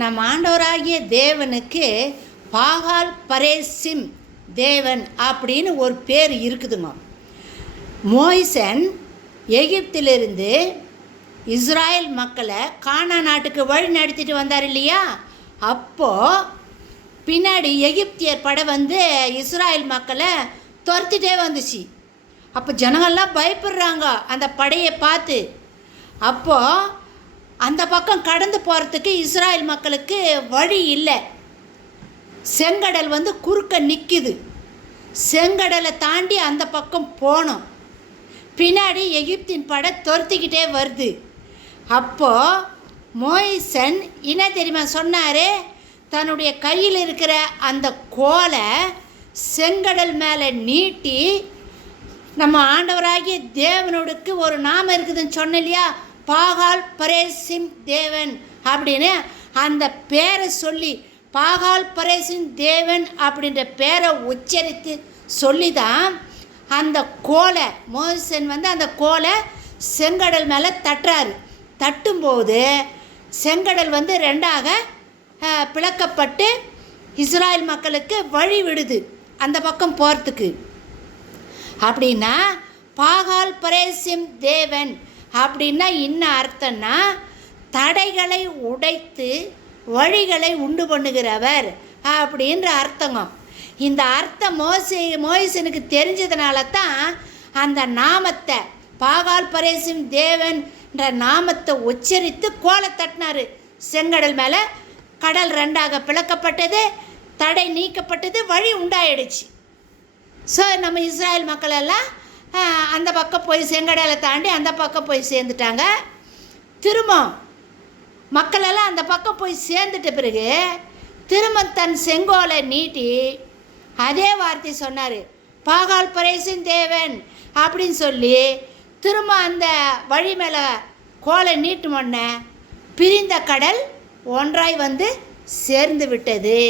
நம் ஆண்டவராகிய தேவனுக்கு பாகால் பரேசிம் தேவன் அப்படின்னு ஒரு பேர் இருக்குதுங்க. மோய்சன் எகிப்திலிருந்து இஸ்ராயல் மக்களை கானா நாட்டுக்கு வழி நடத்திட்டு வந்தார் இல்லையா? அப்போது பின்னாடி எகிப்தியர் படை வந்து இஸ்ராயல் மக்களை துரத்திட்டே வந்துச்சு. அப்போ ஜனங்கள்லாம் பயப்படுறாங்க அந்த படையை பார்த்து. அப்போது அந்த பக்கம் கடந்து போகிறதுக்கு இஸ்ராயல் மக்களுக்கு வழி இல்லை. செங்கடல் வந்து குறுக்க நிற்கிது. செங்கடலை தாண்டி அந்த பக்கம் போனோம். பின்னாடி எகிப்தின் படை துரத்திக்கிட்டே வருது. அப்போது மோய்சன் என்ன தெரியுமா சொன்னார்? தன்னுடைய கையில் இருக்கிற அந்த கோலை செங்கடல் மேலே நீட்டி, நம்ம ஆண்டவராகிய தேவனுக்கு ஒரு நாமம் இருக்குதுன்னு சொன்ன இல்லையா, பாகால் பரேசிம் தேவன் அப்படின்னு அந்த பேரை சொல்லி, பாகால் பரேசிம் தேவன் அப்படின்ற பேரை உச்சரித்து சொல்லி தான் அந்த கோலை மோசன் வந்து அந்த கோலை செங்கடல் மேலே தட்டுறாரு. தட்டும்போது செங்கடல் வந்து ரெண்டாக பிளக்கப்பட்டு இஸ்ராயல் மக்களுக்கு வழி விடுது அந்த பக்கம் போகிறதுக்கு. அப்படின்னா பாகால் பரேசிம் தேவன் அப்படின்னா என்ன அர்த்தம்னா, தடைகளை உடைத்து வழிகளை உண்டு பண்ணுகிறவர் அப்படின்ற அர்த்தங்க. இந்த அர்த்தம் மோய்சனுக்கு தெரிஞ்சதுனால தான் அந்த நாமத்தை பாகால் பரேசிம் தேவன்ற நாமத்தை உச்சரித்து கோலை தட்டினார். செங்கடல் மேலே கடல் ரெண்டாக பிளக்கப்பட்டது, தடை நீக்கப்பட்டது, வழி உண்டாயிடுச்சு. ஸோ நம்ம இஸ்ராயல் மக்களெல்லாம் அந்த பக்கம் போய் செங்கடலை தாண்டி அந்த பக்கம் போய் சேர்ந்துட்டாங்க. திரும்ப மக்களெல்லாம் அந்த பக்கம் போய் சேர்ந்துட்ட பிறகு திரும்ப தன் செங்கோலை நீட்டி அதே வார்த்தை சொன்னார், பாகால் பரேசிம் தேவன் அப்படின்னு சொல்லி திரும்ப அந்த வழி மேலே கோலை நீட்டுமொன்ன பிரிந்த கடல் ஒன்றாய் வந்து சேர்ந்து விட்டது.